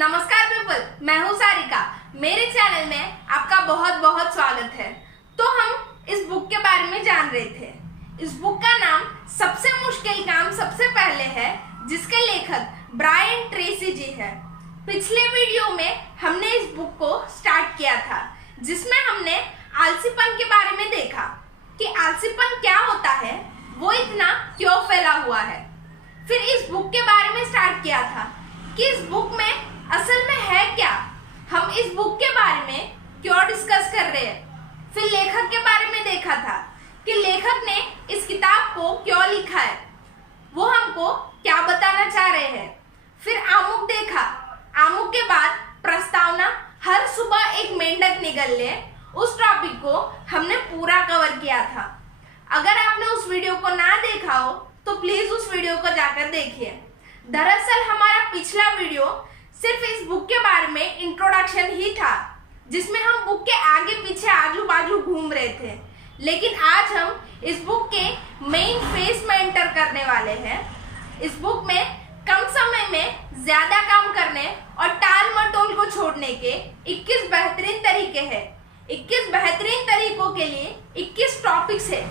नमस्कार पीपल, मैं हूँ सारिका। मेरे चैनल में आपका बहुत बहुत स्वागत है। तो हम इस बुक के बारे में जान रहे थे। इस बुक का नाम सबसे मुश्किल काम सबसे पहले है, जिसके लेखक ब्रायन ट्रेसी जी है। पिछले वीडियो में हमने इस बुक को स्टार्ट किया था, जिसमें हमने आलसीपन के बारे में देखा कि आलसीपन क्या होता है, वो इतना क्यों फैला हुआ है। फिर इस बुक के बारे में स्टार्ट किया था कि इस बुक में असल में है क्या, हम इस बुक के बारे में क्यों डिस्कस कर रहे हैं। फिर लेखक के बारे में देखा था कि लेखक ने इस किताब को क्यों लिखा है, वो हमको क्या बताना चाह रहे हैं। फिर आमुख देखा। आमुख के बाद प्रस्तावना, हर सुबह एक मेंढक निगल ले, उस टॉपिक को हमने पूरा कवर किया था। अगर आपने उस वीडियो को ना देखा हो तो प्लीज उस वीडियो को जाकर देखिए। दरअसल हमारा पिछला वीडियो सिर्फ इस बुक के बारे में इंट्रोडक्शन ही था, जिसमें हम बुक के आगे पीछे आजू बाजू घूम रहे थे। लेकिन आज हम इस बुक के मेन फेस में एंटर करने वाले हैं। इस बुक में कम समय में ज्यादा काम करने और टाल मटोल को छोड़ने के 21 बेहतरीन तरीके हैं। 21 बेहतरीन तरीकों के लिए 21 टॉपिक्स है,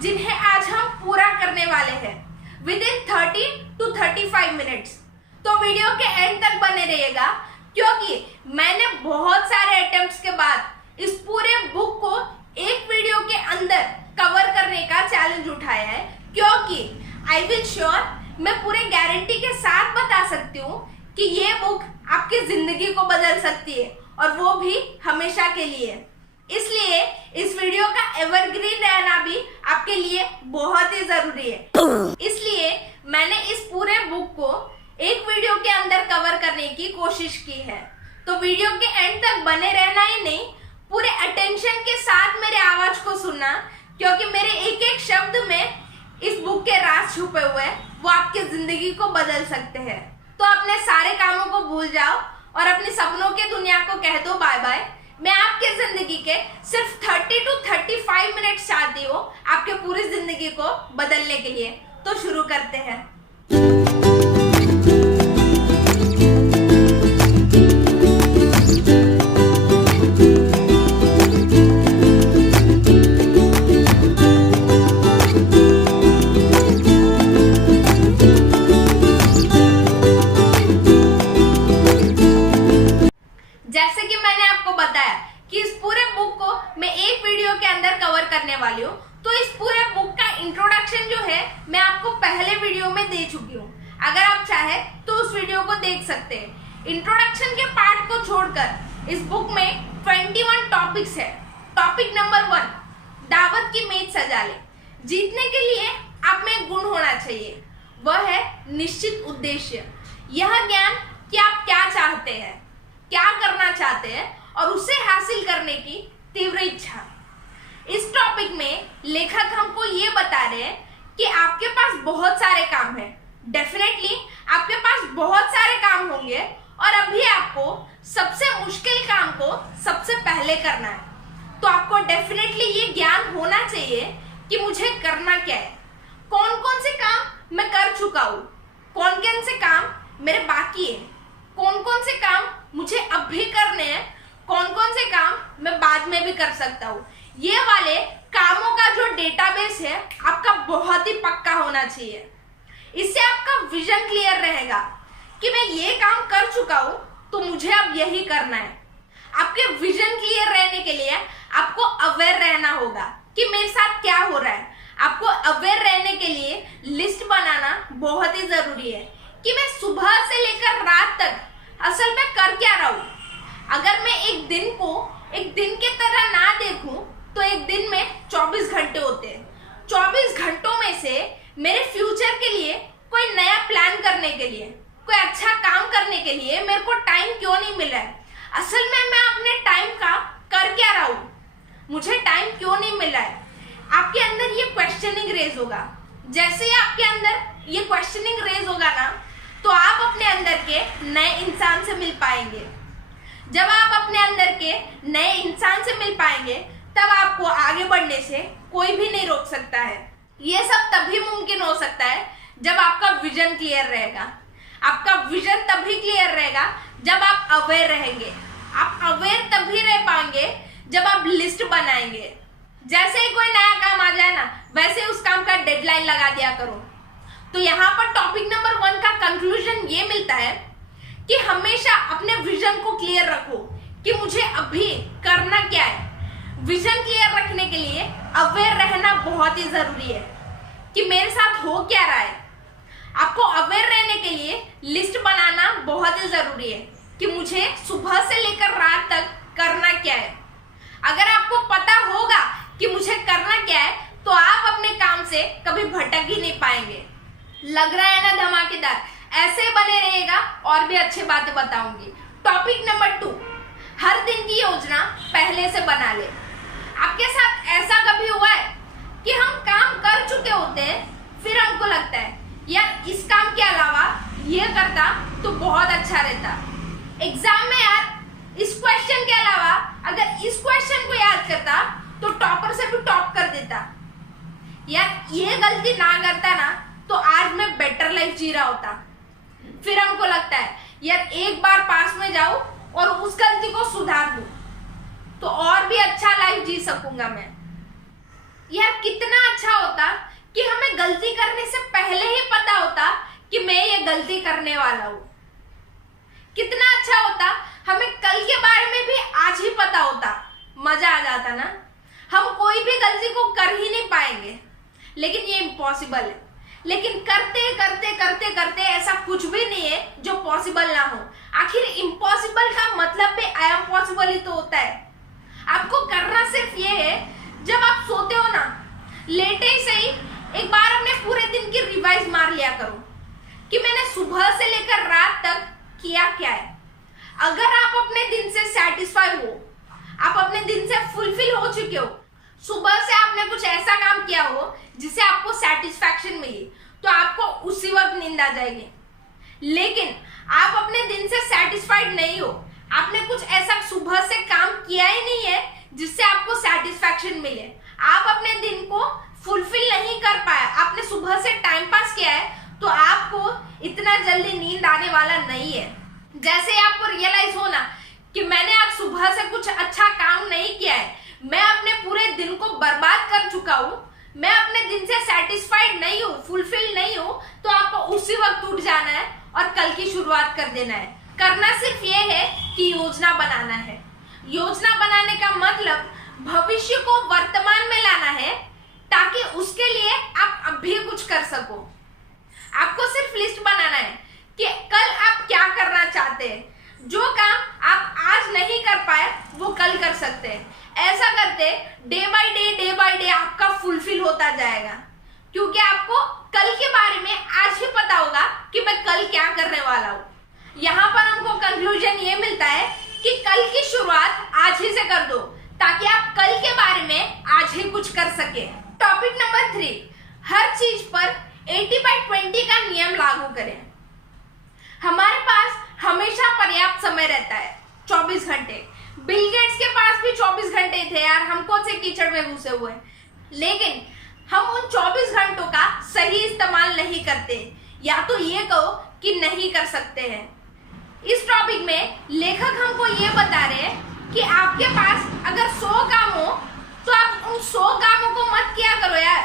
जिन्हें आज हम पूरा करने वाले हैं विदिन 30 to 35 मिनट्स। तो वीडियो के एंड तक बने रहिएगा, क्योंकि मैंने बहुत सारे अटेम्प्ट्स के बाद इस पूरे बुक को एक वीडियो के अंदर कवर करने का चैलेंज उठाया है। क्योंकि आई विल श्योर, मैं पूरे गारंटी के साथ बता सकती हूँ कि ये बुक आपकी जिंदगी को बदल सकती है, और वो भी हमेशा के लिए। इसलिए इस वीडियो का एवरग्रीन रहना भी आपके लिए बहुत ही जरूरी है। इसलिए मैंने इस पूरे बुक को एक वीडियो के अंदर कवर करने की कोशिश की है। तो वीडियो के एंड तक बने रहना ही नहीं, पूरे अटेंशन के साथ मेरे आवाज को सुनना, क्योंकि मेरे एक एक शब्द में इस बुक के राज छुपे हुए हैं, वो आपकी जिंदगी को बदल सकते हैं। तो अपने सारे कामों को भूल जाओ और अपने सपनों की दुनिया को कह दो बाय बाय। मैं आपके जिंदगी के सिर्फ 30 to 35 मिनट चाहती हूँ आपके पूरी जिंदगी को बदलने के लिए। तो शुरू करते हैं। जैसे कि मैंने आपको बताया कि इस पूरे बुक को मैं एक वीडियो के अंदर कवर करने वाली हूँ। तो इस पूरे बुक का इंट्रोडक्शन जो है मैं आपको पहले वीडियो में दे चुकी हूँ। अगर आप चाहे तो उस वीडियो को देख सकते हैं। इंट्रोडक्शन के पार्ट को छोड़कर इस बुक में 21 टॉपिक्स है। टॉपिक नंबर 1, दावत की मेज सजा ले। जीतने के लिए आप में एक गुण होना चाहिए, वह है निश्चित उद्देश्य। यह ज्ञान कि आप क्या चाहते हैं, क्या करना चाहते हैं, और उसे हासिल करने की तीव्र इच्छा। इस टॉपिक में लेखक हमको ये बता रहे हैं कि आपके पास बहुत सारे काम हैं। डेफिनेटली आपके पास बहुत सारे काम होंगे, और अभी आपको सबसे मुश्किल काम को सबसे पहले करना है। तो आपको डेफिनेटली ये ज्ञान होना चाहिए कि मुझे करना क्या है, कौन कौन से काम मैं कर चुका हूँ, कौन कौन से काम मेरे बाकी है, कौन कौन से काम मुझे अब भी करने हैं, कौन कौन से काम मैं बाद में भी कर सकता हूँ। ये वाले कामों का जो डेटाबेस है आपका बहुत ही पक्का होना चाहिए। इससे आपका विजन क्लियर रहेगा कि मैं ये काम कर चुका हूँ, तो मुझे अब यही करना है। आपके विजन क्लियर रहने के लिए आपको अवेयर रहना होगा कि मेरे साथ क्या हो रहा है। आपको अवेयर रहने के लिए लिस्ट बनाना बहुत ही जरूरी है कि मैं सुबह से लेकर रात तक असल में कर क्या रहा हूँ। अगर मैं एक दिन को एक दिन के तरह ना देखूं, तो एक दिन में 24 घंटे होते हैं। 24 घंटों में से मेरे फ्यूचर के लिए, कोई नया प्लान करने के लिए, कोई अच्छा काम करने के लिए मेरे को टाइम क्यों नहीं मिला है। असल में मैं अपने टाइम का कर क्या रहा हूँ, मुझे टाइम क्यों नहीं मिला है। आपके अंदर ये क्वेश्चनिंग रेज होगा। जैसे ही आपके अंदर ये क्वेश्चनिंग रेज होगा ना, तो आप अपने अंदर के नए इंसान से मिल पाएंगे। जब आप अपने अंदर के नए इंसान से मिल पाएंगे, तब आपको आगे बढ़ने से कोई भी नहीं रोक सकता है। ये सब तभी मुमकिन हो सकता है जब आपका विजन क्लियर रहेगा। आपका विजन तभी क्लियर रहेगा जब आप अवेयर रहेंगे। आप अवेयर तभी रह पाएंगे जब आप लिस्ट बनाएंगे। जैसे ही कोई नया काम आ जाए ना, वैसे उस काम का डेडलाइन लगा दिया करो। तो यहाँ पर टॉपिक नंबर 1 का कंक्लूजन ये मिलता है कि हमेशा अपने विजन को क्लियर रखो कि मुझे अभी करना क्या है। विजन क्लियर रखने के लिए अवेयर रहना बहुत ही जरूरी है कि मेरे साथ हो क्या रहा है। आपको अवेयर रहने के लिए लिस्ट बनाना बहुत ही जरूरी है कि मुझे सुबह से लेकर रात तक करना क्या है। अगर आपको पता होगा कि मुझे करना क्या है तो आप अपने काम से कभी भटक ही नहीं पाएंगे। लग रहा है ना धमाकेदार? ऐसे बने रहेगा और भी अच्छी बातें बताऊंगी। टॉपिक नंबर 2, हर दिन की योजना पहले से बना ले। आपके साथ ऐसा कभी हुआ है कि हम काम कर चुके होते हैं, फिर हमको लगता है यार इस काम के अलावा ये करता तो बहुत अच्छा रहता। एग्जाम में यार इस क्वेश्चन के अलावा अगर इस क्वेश्चन को याद करता तो टॉपर से भी टॉप कर देता। यार ये गलती ना करता ना तो आज मैं बेटर लाइफ जी रहा होता। फिर हमको लगता है यार एक बार पास में जाऊं और उस गलती को सुधार दूं तो और भी अच्छा लाइफ जी सकूंगा मैं। यार कितना अच्छा होता कि हमें गलती करने से पहले ही पता होता कि मैं ये गलती करने वाला हूं। कितना अच्छा होता हमें कल के बारे में भी आज ही पता होता। मजा आ जाता ना। हम कोई भी गलती को कर ही नहीं पाएंगे, लेकिन ये इम्पॉसिबल है। लेकिन करते करते करते करते ऐसा कुछ भी नहीं है जो पॉसिबल ना हो। आखिर इम्पॉसिबल का मतलब भी आई एम पॉसिबल ही तो होता है। आपको करना सिर्फ ये है, जब आप सोते हो ना, लेटे ही सही एक बार अपने पूरे दिन की रिवाइज मार लिया करो कि मैंने सुबह से लेकर रात तक किया क्या है। अगर आप अपने दिन से सेटिस्फाई हो, आप अपने दिन से फुलफिल हो चुके हो, सुबह से आपने कुछ ऐसा काम किया हो जिससे आपको सेटिस्फैक्शन मिली, तो आपको उसी वक्त नींद आ जाएगी। लेकिन आप अपने दिन से सेटिस्फाइड नहीं हो, आपने कुछ ऐसा सुबह से काम किया ही नहीं है जिससे आपको सेटिस्फैक्शन मिले, आप अपने दिन को फुलफिल नहीं कर पाए, आपने सुबह से टाइम पास किया है, तो आपको इतना जल्दी नींद आने वाला नहीं है। जैसे आपको रियलाइज होना कि मैंने आज सुबह से कुछ अच्छा काम नहीं किया है, मैं अपने पूरे दिन को बर्बाद कर चुका हूँ, मैं अपने दिन से सेटिस्फाइड नहीं हूँ, फुलफिल नहीं हूँ, तो आपको उसी वक्त उठ जाना है और कल की शुरुआत कर देना है। करना सिर्फ ये है कि योजना बनाना है। योजना बनाने का मतलब भविष्य को वर्तमान में लाना है ताकि उसके लिए आप अभी कुछ कर सको। आपको सिर्फ लिस्ट बनाना है कि कल आप क्या करना चाहते हैं। जो काम आप आज नहीं कर पाए वो कल कर सकते हैं। ऐसा करते डे बाय डे आपका फुलफिल होता जाएगा, क्योंकि आपको कल के बारे में आज ही पता होगा कि मैं कल क्या करने वाला हूँ। यहाँ पर हमको कंक्लूजन ये मिलता है कि कल की शुरुआत आज ही से कर दो ताकि आप कल के बारे में आज ही कुछ कर सके। टॉपिक नंबर 3, हर चीज पर 80/20 का नियम लागू करें। हमारे पास हमेशा पर्याप्त समय रहता है, 24 घंटे। बिल गेट्स के पास भी 24 घंटे थे यार, हम कौन से कीचड़ में घुसे हुए हैं। लेकिन हम उन 24 घंटों का सही इस्तेमाल नहीं करते, या तो ये कहो कि नहीं कर सकते हैं। इस टॉपिक में लेखक हमको ये बता रहे हैं कि आपके पास अगर 100 काम हो तो आप उन 100 कामों को मत किया करो यार।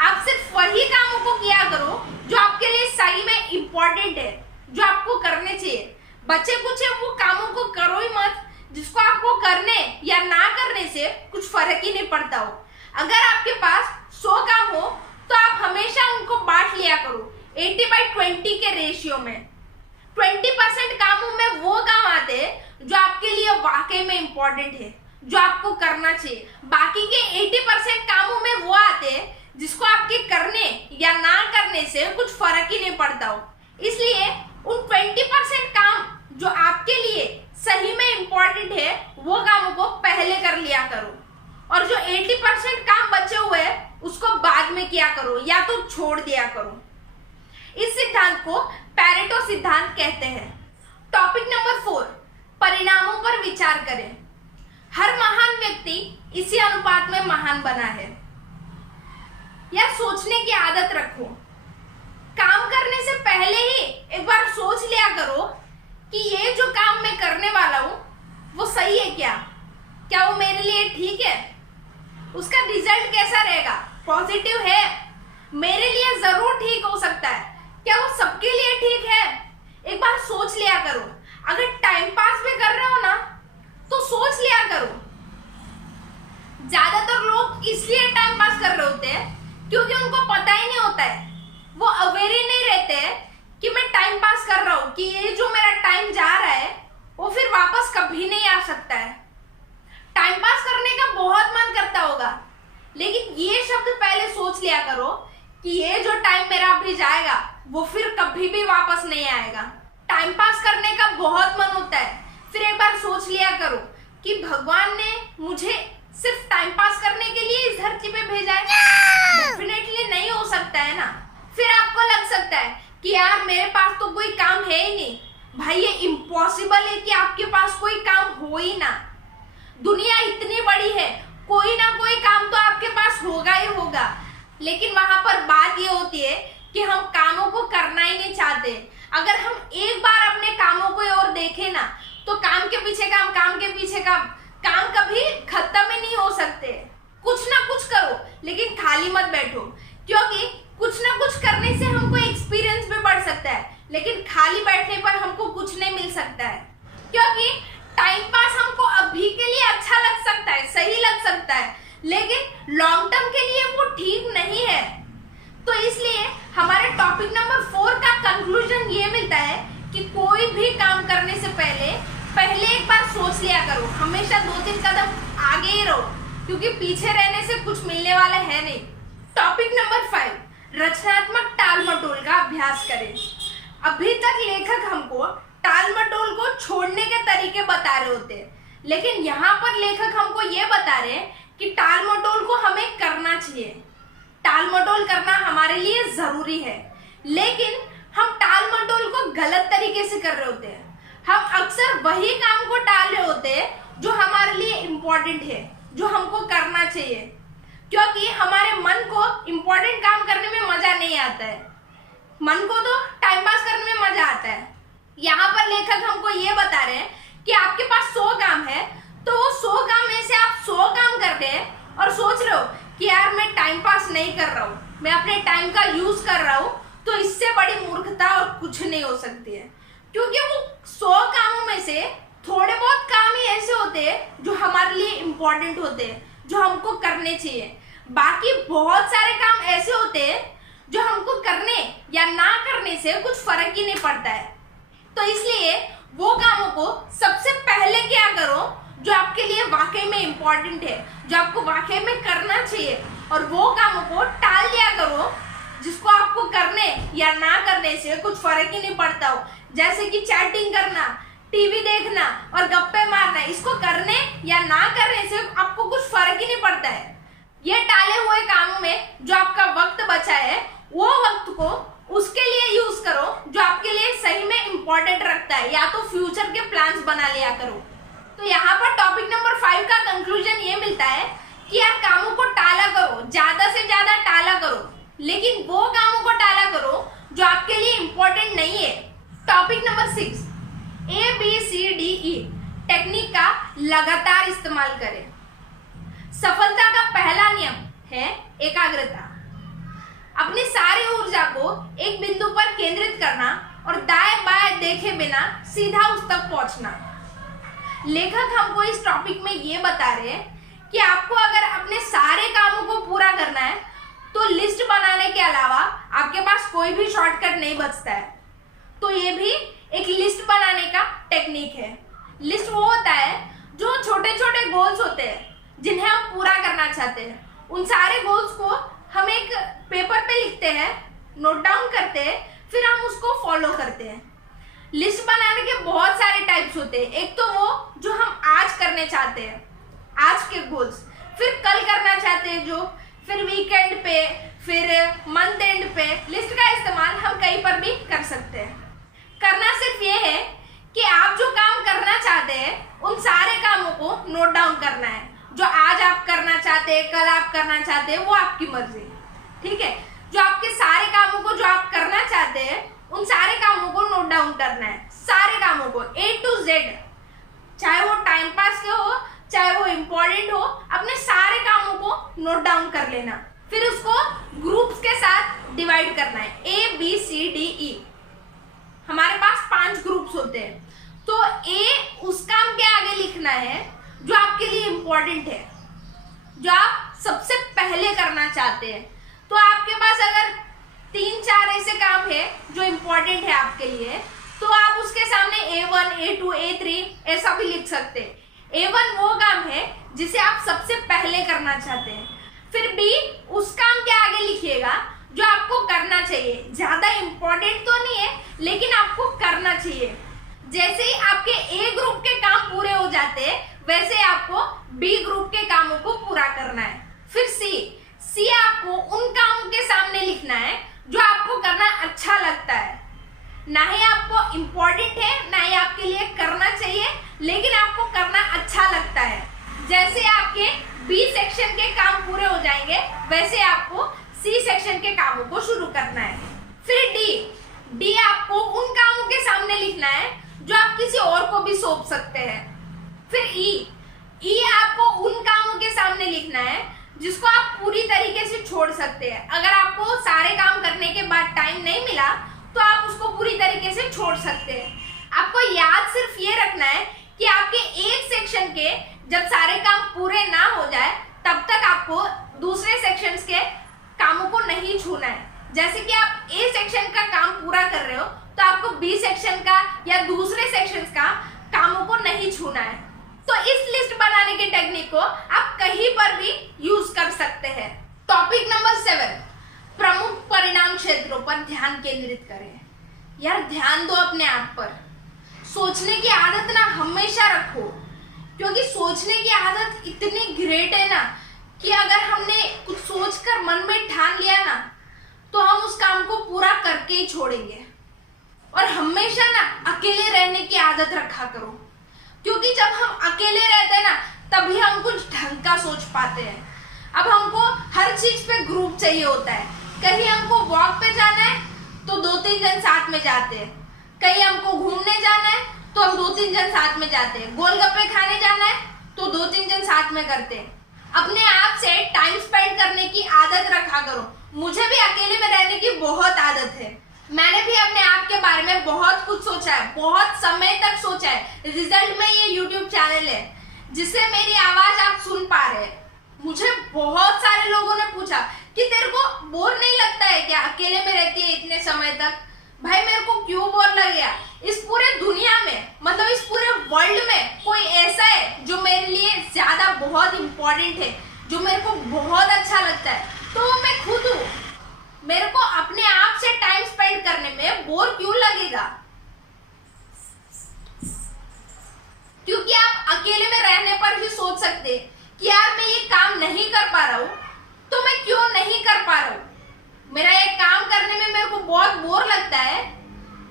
आप सिर्फ वही कामों को किया करो जो आपके लिए सही में इम्पोर्टेंट है, जो आपको करने चाहिए। बचे कुछ वो कामों को करो ही मत जिसको आपको करने या ना करने से कुछ फर्क ही नहीं पड़ता हो। अगर आपके पास 100 काम हो तो आप हमेशा उनको बांट लिया करो 80/20 के रेशियो में। 20% कामों में वो काम आते हैं जो आपके लिए वाकई में इम्पोर्टेंट है, जो आपको करना चाहिए। बाकी के 80% कामों में वो आते हैं जिसको आपके करने या ना करने से कुछ फर्क ही नहीं पड़ता हो। इसलिए उन 20% काम जो आपके लिए सही में इम्पोर्टेंट है वो कामों को पहले कर लिया करो, और जो 80% काम बचे हुए हैं उसको बाद में किया करो या तो छोड़ दिया करो। इस सिद्धांत को पैरेटो सिद्धांत कहते हैं। टॉपिक नंबर 4, परिणामों पर विचार करें। हर महान व्यक्ति इसी अनुपात में महान बना है। या सोचने की आदत रखो। काम करने से पहले ही एक बार सोच लिया करो कि ये जो काम मैं करने वाला हूँ वो सही है क्या वो मेरे लिए ठीक है, उसका रिजल्ट कैसा रहेगा, पॉजिटिव है, मेरे लिए जरूर ठीक हो सकता है, क्या वो सबके लिए ठीक है। एक बार सोच लिया करो। अगर टाइम पास भी कर रहे हो ना तो सोच लिया करो। ज्यादातर लोग इसलिए टाइम पास कर रहे होते हैं क्योंकि उनको पता ही नहीं होता है, वो अवेयर ही नहीं रहते हैं कि मैं टाइम पास कर रहा हूं, कि ये जो मेरा टाइम जा रहा है वो फिर वापस कभी नहीं आ सकता है। टाइम पास करने का बहुत मन करता होगा, लेकिन ये शब्द पहले सोच लिया करो कि ये जो टाइम मेरा अभी जाएगा वो फिर कभी भी वापस नहीं आएगा। टाइम पास करने का बहुत मन होता है, फिर एक बार सोच लिया करो कि भगवान ने मुझे सिर्फ टाइम पास करने के लिए इस धरती पे भेजा है। डेफिनेटली नहीं हो सकता है ना। फिर आपको लग सकता है कि यार मेरे पास तो कोई काम है ही नहीं। भाई ये इम्पॉसिबल है कि आपके पास कोई काम हो ही ना। दुनिया इतनी बड़ी है, कोई ना कोई काम तो आपके पास होगा ही होगा। लेकिन वहां पर बात ये होती है कि हम कामों को करना ही नहीं चाहते। अगर हम एक बार अपने कामों को और देखें ना तो काम के पीछे काम, काम के पीछे काम कभी खत्म ही नहीं हो सकते। कुछ ना कुछ करो, लेकिन खाली मत बैठो, क्योंकि कुछ ना कुछ करने से हमको एक्सपीरियंस भी बढ़ सकता है, लेकिन खाली बैठने पर हमको कुछ नहीं मिल सकता है। क्योंकि टाइम पास हमको अभी के लिए अच्छा लग सकता है, सही लग सकता है, लेकिन लॉन्ग टर्म के लिए वो ठीक नहीं है। तो इसलिए हमारे टॉपिक नंबर 4 का कंक्लूजन ये मिलता है कि कोई भी काम करने से पहले एक बार सोच लिया करो। हमेशा 2-3 कदम आगे ही रहो, क्योंकि पीछे रहने से कुछ मिलने वाला है नहीं। टॉपिक नंबर 5, रचनात्मक टाल मटोल का अभ्यास करें। अभी तक लेखक हमको टाल मटोल को छोड़ने के तरीके बता रहे होते हैं, लेकिन यहाँ पर लेखक हमको ये बता रहे हैं कि टाल मटोल को हमें करना चाहिए। टाल मटोल करना हमारे लिए जरूरी है, लेकिन हम टाल मटोल को गलत तरीके से कर रहे होते हैं। हम अक्सर वही काम को टाल रहे होते हैं जो हमारे लिए इम्पोर्टेंट है, जो हमको करना चाहिए, क्योंकि हमारे मन को इम्पोर्टेंट काम करने में मजा नहीं आता है। मन को तो टाइम पास करने में मजा आता है। यहाँ पर लेखक हमको ये बता रहे हैं कि आपके पास 100 काम है, तो वो 100 काम में से आप 100 काम कर रहे हैं और सोच रहे हो कि यार मैं टाइम पास नहीं कर रहा हूँ, मैं अपने टाइम का यूज कर रहा हूँ, तो इससे बड़ी मूर्खता और कुछ नहीं हो सकती है। क्योंकि वो 100 कामों में से थोड़े बहुत काम ही ऐसे होते हैं जो हमारे लिए इम्पोर्टेंट होते हैं, जो हमको करने चाहिए। बाकी बहुत सारे काम ऐसे होते हैं जो हमको करने या ना करने से कुछ फर्क ही नहीं पड़ता है। तो इसलिए वो कामों को सबसे पहले क्या करो जो आपके लिए वाकई में इम्पोर्टेंट है, जो आपको वाकई में करना चाहिए, और वो कामों को टाल दिया करो जिसको आपको करने या ना करने से कुछ फर्क ही नहीं पड़ता हो। जैसे कि चैटिंग करना, टीवी देखना और गप्पे मारना, इसको करने या ना करने से आपको कुछ फर्क ही नहीं पड़ता है। ये टाले हुए कामों में जो आपका वक्त बचा है, वो वक्त को उसके लिए यूज करो जो आपके लिए सही में इम्पोर्टेंट रखता है, या तो फ्यूचर के प्लान्स बना लिया करो। तो यहाँ पर टॉपिक नंबर 5 का कंक्लूजन ये मिलता है कि यार कामों को टाला करो, ज्यादा से ज्यादा टाला करो, लेकिन वो कामों को टाला करो जो आपके लिए इम्पोर्टेंट नहीं है। टॉपिक नंबर 6, ABCDE टेक्निक का लगातार इस्तेमाल करें। सफलता का पहला नियम है एकाग्रता। अपनी सारी ऊर्जा को एक बिंदु पर केंद्रित करना और दाएं बाएं देखे बिना सीधा उस तक पहुंचना। लेखक हमको इस टॉपिक में ये बता रहे हैं कि आपको अगर अपने सारे कामों को पूरा करना है तो लिस्ट बनाने के अलावा आपके पास कोई भी शॉर्टकट नहीं बचता है। तो ये भी एक लिस्ट बनाने का टेक्निक है। लिस्ट वो होता है जो छोटे छोटे गोल्स होते हैं जिन्हें हम पूरा करना चाहते हैं। उन सारे गोल्स को हम एक पेपर पे लिखते हैं, नोट डाउन करते हैं, फिर हम उसको फॉलो करते हैं। लिस्ट बनाने के बहुत सारे टाइप्स होते हैं। एक तो वो जो हम आज करने चाहते हैं, आज के गोल्स, फिर कल करना चाहते हैं जो, फिर वीकेंड पे, फिर मंथ एंड पे। लिस्ट का इस्तेमाल हम कहीं पर भी कर सकते हैं। करना सिर्फ ये है कि आप जो काम करना चाहते हैं उन सारे कामों को नोट डाउन करना है। जो आज आप करना चाहते हैं, कल आप करना चाहते हैं, वो आपकी मर्जी, ठीक है। जो आपके सारे कामों को जो आप करना चाहते हैं उन सारे कामों को नोट डाउन करना है। सारे कामों को A to Z, चाहे वो टाइम पास के हो चाहे वो इम्पोर्टेंट हो, अपने सारे कामों को नोट डाउन कर लेना। फिर उसको ग्रुप्स के साथ डिवाइड करना है, A B C D E। हमारे पास 5 ग्रुप्स होते हैं, तो A उस काम के आगे लिखना है जो आपके लिए इम्पोर्टेंट है, जो आप सबसे पहले करना चाहते हैं। तो आपके पास अगर 3-4 ऐसे काम है जो इम्पोर्टेंट है आपके लिए, तो आप उसके सामने A1, A2, A3 ऐसा भी लिख सकते हैं। A1 वो काम है जिसे आप सबसे पहले करना चाहते हैं। फिर B उस काम के आगे लिखिएगा जो आपको करना चाहिए, ज्यादा इम्पोर्टेंट तो नहीं है लेकिन आपको करना चाहिए। जैसे ही आपके A ग्रुप के काम पूरे हो जाते हैं, वैसे आपको B ग्रुप के कामों को पूरा करना है। फिर C आपको उन कामों के सामने लिखना है जो आपको करना अच्छा लगता है, ना ही आपको इम्पोर्टेंट है ना ही आपके लिए करना चाहिए, लेकिन आपको करना अच्छा लगता है। जैसे आपके B सेक्शन के काम पूरे हो जाएंगे, वैसे आपको C सेक्शन के कामों को शुरू करना है। फिर D आपको उन कामों के सामने लिखना है जो आप किसी और को भी सौंप सकते हैं। फिर E आपको उन कामों के सामने लिखना है जिसको आप पूरी तरीके से छोड़ सकते हैं। अगर आपको सारे काम करने के बाद टाइम नहीं मिला तो आप उसको पूरी तरीके से छोड़ सकते हैं। आपको याद सिर्फ ये रखना है कि आपके एक सेक्शन के जब सारे काम पूरे ना हो जाए तब तक आपको दूसरे सेक्शंस के कामों को नहीं छूना है। जैसे कि आप A सेक्शन का काम पूरा कर रहे हो तो आपको B सेक्शन का या दूसरे सेक्शंस का कामों को नहीं छूना है। तो इस लिस्ट बनाने के टेक्निक को आप कहीं पर भी यूज कर सकते हैं। टॉपिक नंबर 7, प्रमुख परिणाम क्षेत्रों पर ध्यान केंद्रित करें। यार ध्यान दो अपने आप पर। सोचने की आदत ना हमेशा रखो, क्योंकि सोचने की आदत इतनी ग्रेट है ना कि अगर हमने कुछ सोचकर मन में ठान लिया ना तो हम उस काम को पूरा करके ही छोड़ेंगे। और हमेशा ना अकेले रहने की आदत रखा करो, क्योंकि जब हम अकेले रहते हैं ना तभी हम कुछ ढंग का सोच पाते हैं। अब हमको हर चीज पे ग्रुप चाहिए होता है। कहीं हमको वॉक पे जाना है तो 2-3 जन साथ में जाते हैं, कहीं हमको घूमने जाना है तो हम 2-3 जन साथ में जाते हैं, गोलगप्पे खाने जाना है तो 2-3 जन साथ में करते हैं। अपने आप से टाइम स्पेंड करने की आदत रखा करो। मुझे भी अकेले में रहने की बहुत आदत है। मैंने भी अपने आप के बारे में बहुत कुछ सोचा है, बहुत समय तक सोचा है। रिजल्ट में ये YouTube चैनल है जिससे मेरी आवाज आप सुन पा रहे हैं। मुझे बहुत सारे लोगों ने पूछा कि तेरे को बोर नहीं लगता है क्या अकेले में रहती है इतने समय तक? भाई मेरे को क्यों बोर लग गया? इस पूरे दुनिया में, मतलब इस पूरे वर्ल्ड में कोई ऐसा है जो मेरे लिए ज्यादा बहुत इम्पोर्टेंट है, जो मेरे को बहुत अच्छा लगता है, तो मैं खुद हूँ। मेरे को अपने आप से टाइम स्पेंड करने में बोर क्यों लगेगा? क्योंकि आप अकेले में रहने पर ही सोच सकते हैं कि यार मैं ये काम नहीं कर पा रहा हूँ, तो मैं क्यों नहीं कर पा रहा हूँ? मेरा ये काम करने में मेरे को बहुत बोर लगता है,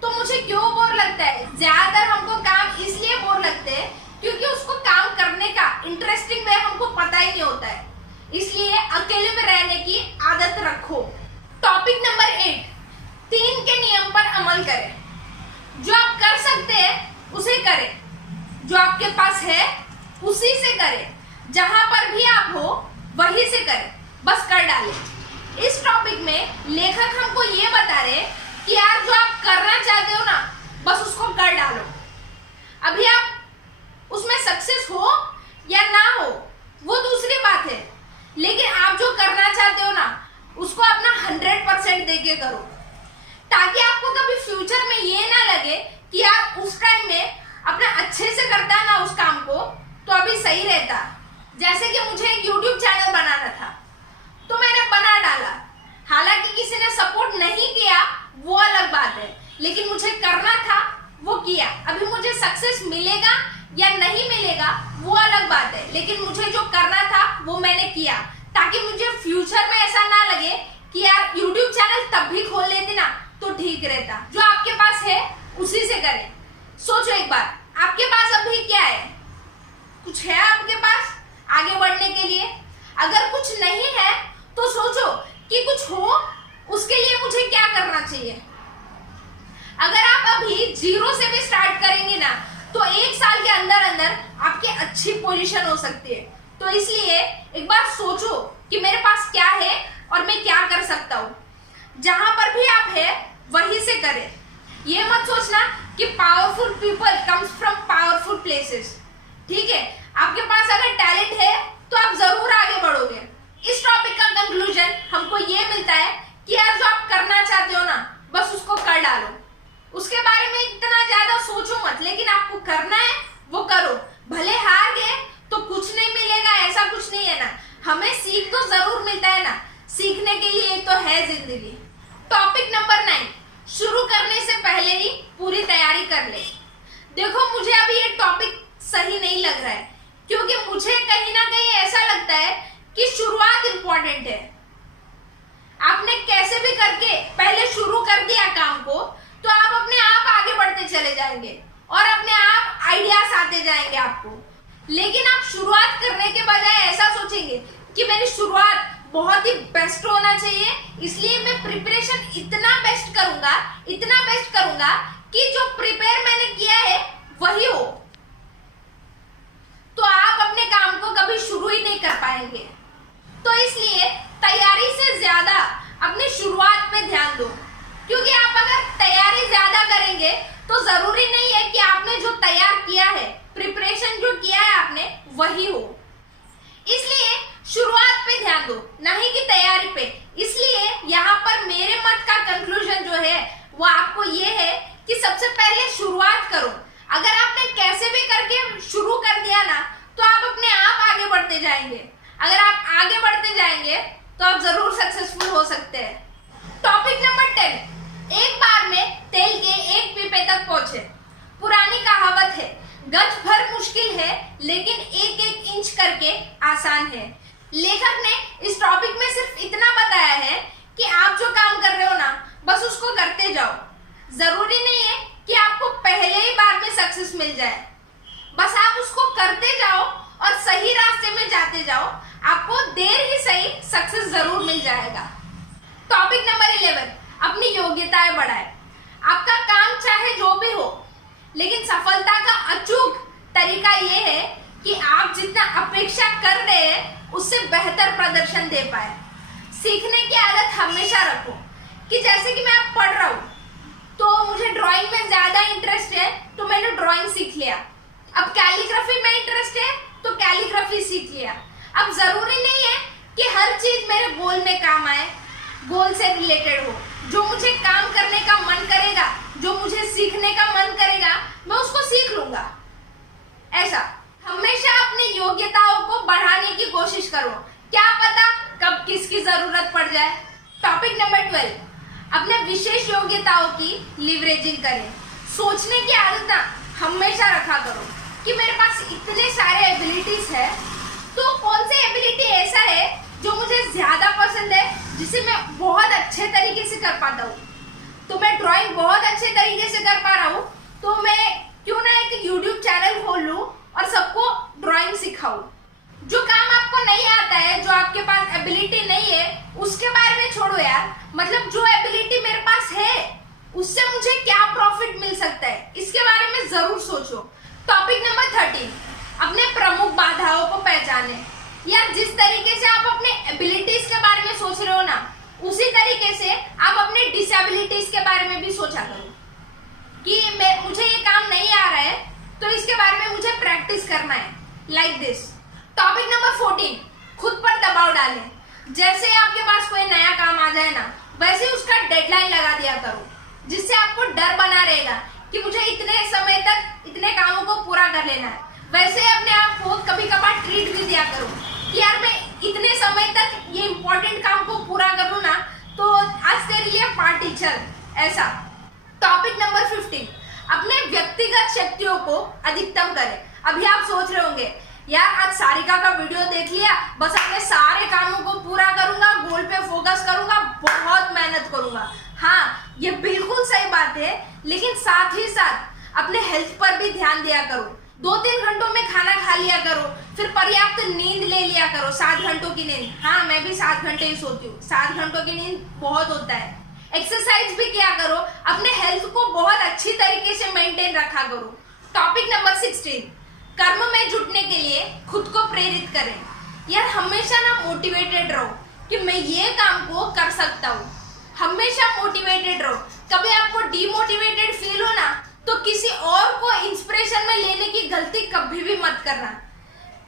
तो मुझे क्यों बोर लगता है? ज्यादातर हमको काम इसलिए बोर लगते हैं क्योंकि उसको काम करने का इंटरेस्टिंग वे हमको पता ही नहीं होता है। इसलिए अकेले में रहने की आदत रखो। टॉपिक नंबर 8, 3 के नियम पर अमल करें। जो आप कर सकते हैं उसे करें, जो आपके पास है उसी से करें, जहां पर भी आप हो वहीं से करें, बस कर डालें। इस टॉपिक में लेखक हमको ये बता रहे कि यार जो आप करना चाहते हो ना, बस उसको कर डालो। अभी आप उसमें सक्सेस हो या ना हो वो दूसरी बात है, लेकिन आप जो करना चाहते हो ना उसको अपना 100% देके करो, ताकि आपको कभी फ्यूचर में ये ना लगे कि यार उस टाइम में अपना अच्छे से करता ना उस काम को तो अभी सही रहता। जैसे कि मुझे एक YouTube चैनल बनाना था तो मैंने बना डाला, हालांकि किसी ने सपोर्ट नहीं किया वो अलग बात है, लेकिन मुझे करना था वो किया। अभी मुझे सक्सेस मिलेगा या नहीं मिलेगा वो अलग बात है, लेकिन मुझे जो करना था वो मैंने किया, ताकि मुझे फ्यूचर में ऐसा ना लगे कि यार YouTube चैनल तब भी खोल लेती ना तो ठीक रहता। जो आपके पास है उसी से करें। सोचो एक बार, आपके पास अभी क्या है? कुछ है आपके पास आगे बढ़ने के लिए? अगर कुछ नहीं है तो सोचो कि कुछ हो, उसके लिए मुझे क्या करना चाहिए। अगर आप अभी जीरो से भी स्टार्ट करेंगे ना तो 1 साल के अंदर अंदर आपकी अच्छी पोजीशन हो सकती है। तो इसलिए एक बार सोचो कि मेरे पास क्या है और मैं क्या कर सकता हूँ। जहां पर भी आप है वहीं से करें। ये मत सोचना कि powerful people comes from powerful places. ठीक है, आपके पास अगर टैलेंट है तो आप जरूर आगे बढ़ोगे। इस टॉपिक का कंक्लूजन हमको ये मिलता है कि यार जो आप करना चाहते हो ना बस उसको कर डालो। उसके बारे में इतना ज्यादा सोचो मत, लेकिन आपको करना है वो करो। भले हार गए तो कुछ नहीं मिलेगा, ऐसा कुछ नहीं है ना। हमें सीख तो जरूर मिलता है ना, सीखने के लिए तो है जिंदगी। टॉपिक नंबर 9, शुरू करने से पहले ही पूरी तैयारी कर ले। देखो मुझे अभी ये टॉपिक सही नहीं लग रहा है, क्योंकि मुझे कहीं ना कहीं ऐसा लगता है कि शुरुआत इंपॉर्टेंट है। आपने कैसे भी करके पहले शुरू कर दिया काम को तो आप अपने आप आगे बढ़ते चले जाएंगे और अपने आप आइडियाज आते जाएंगे आपको। लेकिन आप शुरुआत करने के बजाय ऐसा सोचेंगे कि मेरी शुरुआत बहुत ही बेस्ट होना चाहिए, इसलिए मैं प्रिपरेशन इतना बेस्ट करूंगा कि जो प्रिपेयर मैंने किया है वही हो, तो आप अपने काम को कभी शुरू ही नहीं कर पाएंगे। तो इसलिए तैयारी से ज्यादा अपनी शुरुआत पे ध्यान दो, क्योंकि आप अगर तैयारी ज्यादा करेंगे तो जरूरी नहीं है कि आपने जो तैयार किया है, प्रिपरेशन जो किया है आपने, वही हो। इसलिए शुरुआत पे ध्यान दो, नहीं कि तैयारी पे। इसलिए यहाँ पर मेरे मत का कंक्लूजन जो है वो आपको ये है कि सबसे पहले शुरुआत करो। अगर आपने कैसे भी करके शुरू कर दिया ना तो आप अपने आप आगे बढ़ते जाएंगे। अगर आप आगे बढ़ते जाएंगे तो आप जरूर सक्सेसफुल हो सकते हैं। टॉपिक नंबर 10, एक बार में तेल के एक पीपे तक पहुंचे। पुरानी कहावत है, गज भर मुश्किल है लेकिन एक एक इंच करके आसान है। लेखक ने इस टॉपिक में सिर्फ इतना बताया है कि आप जो काम कर रहे हो ना बस उसको करते जाओ। जरूरी नहीं है कि आपको पहले ही बार में सक्सेस मिल जाए, बस आप उसको करते जाओ और सही रास्ते में जाते जाओ, आपको देर ही सही सक्सेस जरूर मिल जाएगा। टॉपिक नंबर 11, अपनी योग्यताएं बढ़ाएं। आपका काम चाहे जो भी हो, लेकिन सफलता का अचूक तरीका यह है कि आप जितना अपेक्षा कर रहे हैं उससे बेहतर प्रदर्शन दे पाए। सीखने की आदत हमेशा रखो कि जैसे कि मैं अब पढ़ रहा हूँ तो मुझे ड्राइंग में ज्यादा इंटरेस्ट है तो मैंने ड्राइंग सीख लिया। अब कैलीग्राफी में इंटरेस्ट है तो कैलीग्राफी सीख लिया। अब जरूरी नहीं है कि हर चीज मेरे गोल में काम आए, गोल से रिलेटेड हो। जो मुझे काम करने का मन करेगा, जो मुझे सीखने का मन करेगा, मैं उसको सीख लूंगा। ऐसा हमेशा अपनी योग्यताओं को बढ़ाने की कोशिश करो, क्या पता कब किसकी जरूरत पड़ जाए। टॉपिक नंबर 12, अपने विशेष योग्यताओं की लिवरेजिंग करें। सोचने की आदत ना हमेशा रखा करो कि मेरे पास इतने सारे एबिलिटीज है, तो कौन सी एबिलिटी ऐसा है जो मुझे ज्यादा पसंद है, जिसे मैं बहुत अच्छे तरीके से कर पाता हूँ। तो मैं ड्राइंग बहुत अच्छे तरीके से कर पा रहा हूँ, तो मैं क्यों ना एक यूट्यूब चैनल खोल लूँ और सबको ड्राइंग सिखाऊं। जो काम आपको नहीं आता है, जो आपके पास एबिलिटी नहीं है, उसके बारे में छोड़ो यार। मतलब जो एबिलिटी मेरे पास है उससे मुझे क्या प्रॉफिट मिल सकता है, इसके बारे में जरूर सोचो। टॉपिक नंबर 13, अपने प्रमुख बाधाओं को पहचाने। यार जिस तरीके से आप अपने एबिलिटीज के बारे में सोच रहे हो ना, उसी तरीके से आप अपने डिसेबिलिटीज के बारे में भी सोचा करो कि मुझे ये काम नहीं आ रहा है तो इसके बारे में मुझे प्रैक्टिस करना है, लाइक दिस। टॉपिक नंबर 14, खुद पर दबाव डालें। जैसे आपके पास कोई नया काम आ जाए ना, वैसे उसका डेडलाइन लगा दिया करो, जिससे आपको डर बना रहेगा कि मुझे इतने समय तक इतने कामों को पूरा कर लेना है। वैसे अपने आप को कभी कभार ट्रीट भी दिया करो कि यार मैं इतने समय तक ये इम्पोर्टेंट काम को पूरा कर लूँ ना, तो आज तेरे लिए पार्टी चल, ऐसा। टॉपिक नंबर 15, अपने व्यक्तिगत शक्तियों को अधिकतम करें। अभी आप सोच रहे होंगे यार आज सारिका का वीडियो देख लिया, बस अपने सारे कामों को पूरा करूंगा, गोल पे फोकस करूंगा, बहुत मेहनत करूंगा। हाँ, ये बिल्कुल सही बात है, लेकिन साथ ही साथ अपने हेल्थ पर भी ध्यान दिया करो। 2-3 घंटों में खाना खा लिया करो, फिर पर्याप्त नींद ले लिया करो, 7 घंटों की नींद। हाँ, मैं भी 7 घंटे ही सोती हूँ, 7 घंटों की नींद बहुत होता है। एक्सरसाइज भी किया करो, अपने हेल्थ को बहुत अच्छी तरीके से मेंटेन रखा करो। टॉपिक नंबर 16, कर्म में जुटने के लिए खुद को प्रेरित करें। यार हमेशा ना मोटिवेटेड रहो कि मैं ये काम को कर सकता हूँ, हमेशा मोटिवेटेड रहो। कभी आपको डीमोटिवेटेड फील हो ना, तो किसी और को इंस्पिरेशन में लेने की गलती कभी भी मत करना,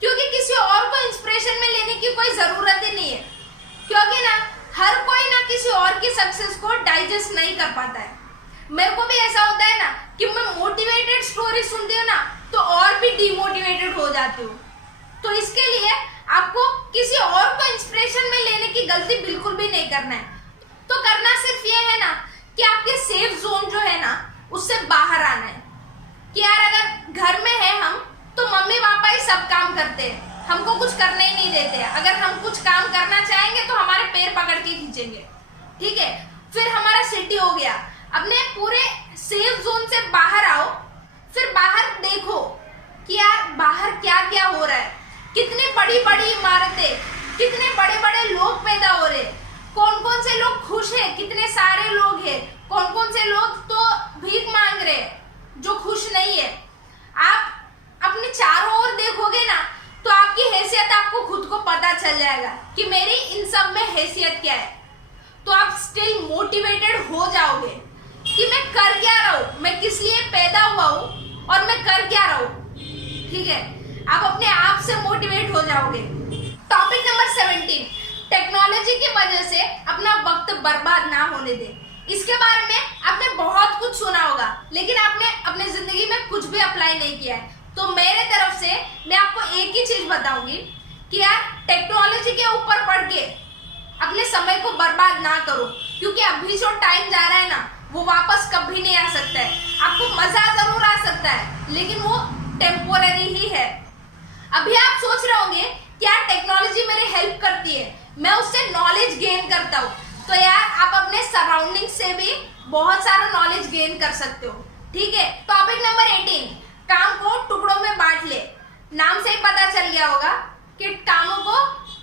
क्योंकि किसी और को इंस्पिरेशन में लेने की कोई जरूरत ही नहीं है। क्योंकि ना हर कोई ना किसी और की सक्सेस को डाइजेस्ट नहीं कर पाता है। मेरे को भी ऐसा होता है ना कि मैं मोटिवेटेड स्टोरी सुनती हूँ ना तो और भी डीमोटिवेटेड हो जाती हूँ। तो इसके लिए आपको किसी और को इंस्पिरेशन में लेने की गलती बिल्कुल भी नहीं करना है। तो करना सिर्फ ये है ना कि आपके सेफ जोन जो है ना उससे बाहर आना है। कि यार अगर घर में है हम तो मम्मी पापा ही सब काम करते हैं, हमको कुछ करने ही नहीं देते। अगर हम कुछ काम करना चाहेंगे तो हमारे पैर पकड़ के खींचेंगे, ठीक है। फिर हमारा सिटी हो गया, अपने पूरे सेफ जोन से बाहर आओ, फिर बाहर देखो कि यार बाहर क्या क्या हो रहा है, कितनी बड़ी बड़ी इमारतें, कितने बड़े बड़े लोग पैदा हो रहे, कौन कौन से लोग खुश हैं, कितने सारे लोग हैं, कौन कौन से लोग तो भीख मांग रहे हैं जो खुश नहीं है। आप अपने चारों ओर देखोगे ना तो आपकी हैसियत आपको खुद को पता चल जाएगा कि मेरी इन सब में हैसियत क्या है। तो आप स्टिल मोटिवेटेड हो जाओगे कि मैं कर क्या रहा हूँ, मैं किस लिए पैदा हुआ हूँ और मैं कर क्या रहा हूँ, ठीक है। आप अपने आप से मोटिवेट हो जाओगे। टॉपिक नंबर 17, टेक्नोलॉजी की वजह से अपना वक्त बर्बाद ना होने दें। इसके बारे में आपने बहुत कुछ सुना होगा, लेकिन आपने अपने जिंदगी में कुछ भी अप्लाई नहीं किया है। तो मेरे तरफ से मैं आपको एक ही चीज बताऊंगी कि यार टेक्नोलॉजी के ऊपर पढ़ के अपने समय को बर्बाद ना करो, क्योंकि अभी जो टाइम जा रहा है ना वो वापस कभी नहीं आ सकता है। आपको मजा जरूर आ सकता है लेकिन वो टेम्पोररी ही है। अभी आप सोच रहे होंगे क्या टेक्नोलॉजी मेरी हेल्प करती है, मैं उससे नॉलेज गेन करता हूँ। तो यार आप अपने सराउंडिंग से भी बहुत सारा नॉलेज गेन कर सकते हो, ठीक है। टॉपिक नंबर 18, काम को टुकड़ों में बांट ले। नाम से ही पता चल गया होगा कि कामों को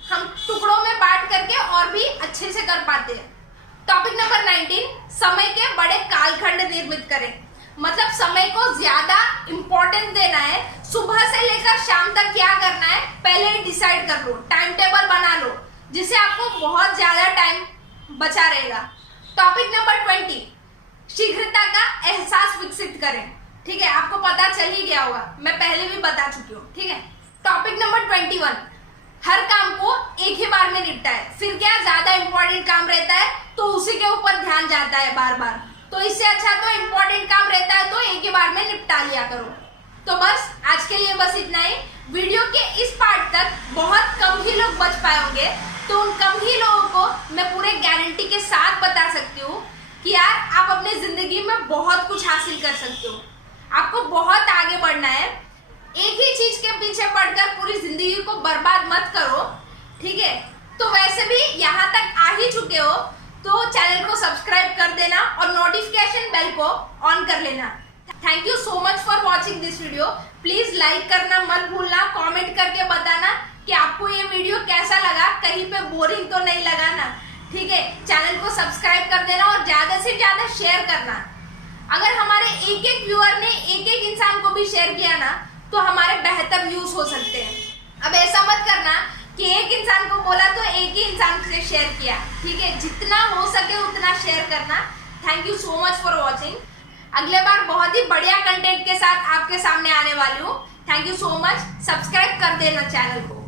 हम टुकड़ों में बांट करके और भी अच्छे से कर पाते हैं। टॉपिक नंबर 19, समय के बड़े कालखंड निर्मित करें। मतलब समय को ज्यादा इंपॉर्टेंस देना है, सुबह से लेकर शाम तक क्या करना है पहले ही डिसाइड कर लो, टाइम टेबल बना लो, जिससे आपको बहुत ज्यादा टाइम बचा रहेगा। टॉपिक नंबर 20, शीघ्रता का एहसास विकसित करें, ठीक है। आपको पता चल ही गया होगा, मैं पहले भी बता चुकी हूँ, ठीक है। टॉपिक नंबर 21, हर काम को एक ही बार में निपटाए। फिर क्या ज्यादा इंपॉर्टेंट काम रहता है तो उसी के ऊपर ध्यान जाता है बार बार, तो इससे अच्छा तो इंपॉर्टेंट काम रहता है तो एक ही बार में निपटा लिया करो। तो बस आज के लिए बस इतना ही। वीडियो के इस पार्ट तक बहुत कम ही लोग बच पाए होंगे, तो उन कम ही लोगों को मैं पूरे गारंटी के साथ बता सकती हूँ कि यार आप अपने जिंदगी में बहुत कुछ हासिल कर सकते हो। आपको बहुत आगे बढ़ना है, एक ही चीज के पीछे पड़कर पूरी जिंदगी को बर्बाद मत करो, ठीक है। तो वैसे भी यहाँ तक आ ही चुके हो तो चैनल को सब्सक्राइब कर देना और नोटिफिकेशन बेल को ऑन कर लेना। Thank you so much for watching this video. Please like करना मत भूलना, कमेंट करके बताना कि आपको ये वीडियो कैसा लगा, कहीं पे बोरिंग तो नहीं लगा ना, ठीक है। चैनल को सब्सक्राइब कर देना और ज्यादा से ज्यादा शेयर करना। अगर हमारे एक एक व्यूअर ने एक एक इंसान को भी शेयर किया ना तो हमारे बेहतर व्यूज हो सकते हैं। अब ऐसा मत करना कि एक इंसान को बोला तो एक ही इंसान से शेयर किया, ठीक है। जितना हो सके उतना शेयर करना। Thank you so much for watching. अगले बार बहुत ही बढ़िया कंटेंट के साथ आपके सामने आने वाली हूँ। Thank you so much. Subscribe कर देना चैनल को।